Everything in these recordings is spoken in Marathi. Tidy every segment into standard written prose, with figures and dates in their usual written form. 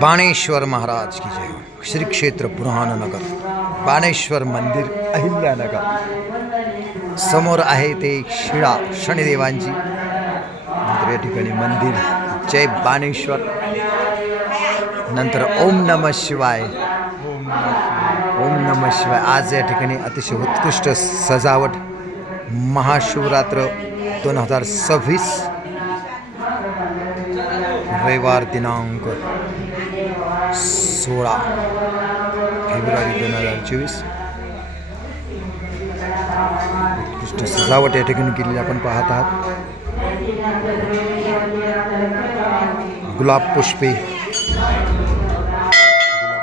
बाणेश्वर महाराज की जय हो। श्री क्षेत्र बुरहाननगर, बाणेश्वर मंदिर, अहिल्यानगर। समोर आहे ते शिळा शनिदेवांची नंतर या ठिकाणी मंदिर जय बाणेश्वर, नंतर ओम नमः शिवाय, ओम नमः शिवाय। आज या ठिकाणी अतिशय उत्कृष्ट सजावट, महाशिवरात्र 2026, रविवार दिनांक 16 फेब्रुवारी 2024। उत्कृष्ट सजावट या ठिकाणी केलेली आपण पाहत आहात। गुलाब पुष्पे, गुलाब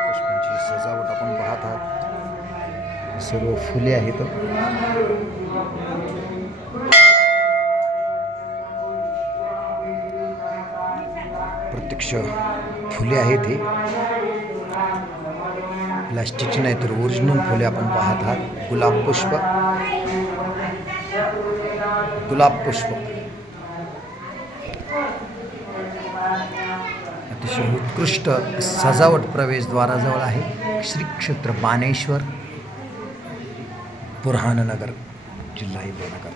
पुष्पांची सजावट आपण पाहत आहात। सर्व फुले आहेत। प्रत्यक्ष फुले आहेत, हे प्लास्टिकची नाही तर ओरिजिनल फुले आपण पाहत आहात। गुलाब पुष्प, गुलाब पुष्प अतिशय उत्कृष्ट सजावट प्रवेशद्वाराजवळ आहे। श्री क्षेत्र बाणेश्वर, बुरहाननगर, जिल्हा अहिल्यानगर।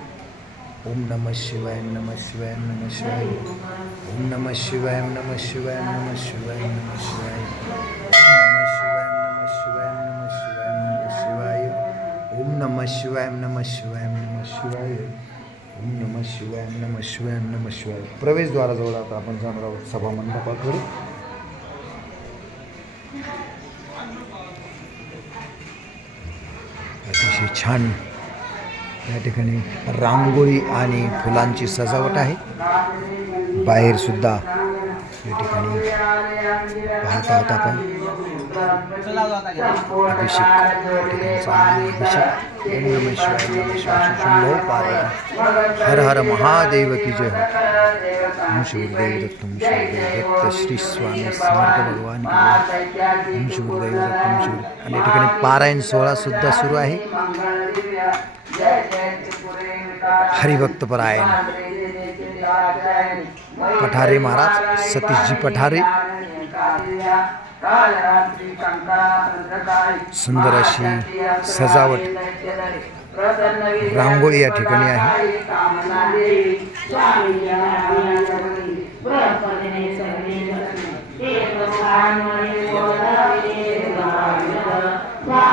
ओम नमः शिवाय, नमः शिवाय, नमः शिवाय। ओम नमः शिवाय, नमः शिवाय, नमः शिवाय, नमः शिवाय। ओम नमः शिवाय, नमः शिवाय, नमः शिवाय। ओम नमः शिवाय, नमः शिवाय, नमः शिवाय। प्रवेशद्वाराजवळ आता आपण जाणार आहोत सभा मंडपाकडे। अतिशय छान या ठिकाणी रांगोळी आणि फुलांची सजावट आहे। बाहेर सुद्धा या ठिकाणी पाहत आहोत आपण अभिषेक, अभिषेक। ओम नमः शिवाय, नमः शिवाय। शंभो पार्वती, हर हर महादेव की जय हो। ओम शिवदेव दत्त, ओम शिवदेव दत्त, श्री स्वामी समर्थ भगवान की जय। ओम शिवदेव दत्त, ओम शिव। आणि या ठिकाणी पारायण सोहळा सुद्धा सुरू आहे। हरिभक्त परायण पठारे महाराज, सतीशजी पठारे। सुंदर अशी सजावट, रांगोळी या ठिकाणी आहे।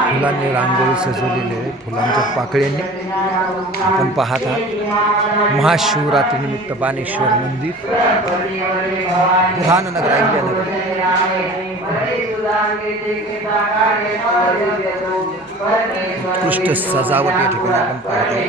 फुलांनी रांगोळी सजवलेली आहे, फुलांच्या पाकळ्यांनी आपण पाहत आहात। महाशिवरात्रीनिमित्त बाणेश्वर मंदिर, बुरहाननगर, अहिल्यानगर। उत्कृष्ट सजावट या ठिकाणी आपण पाहत आहोत।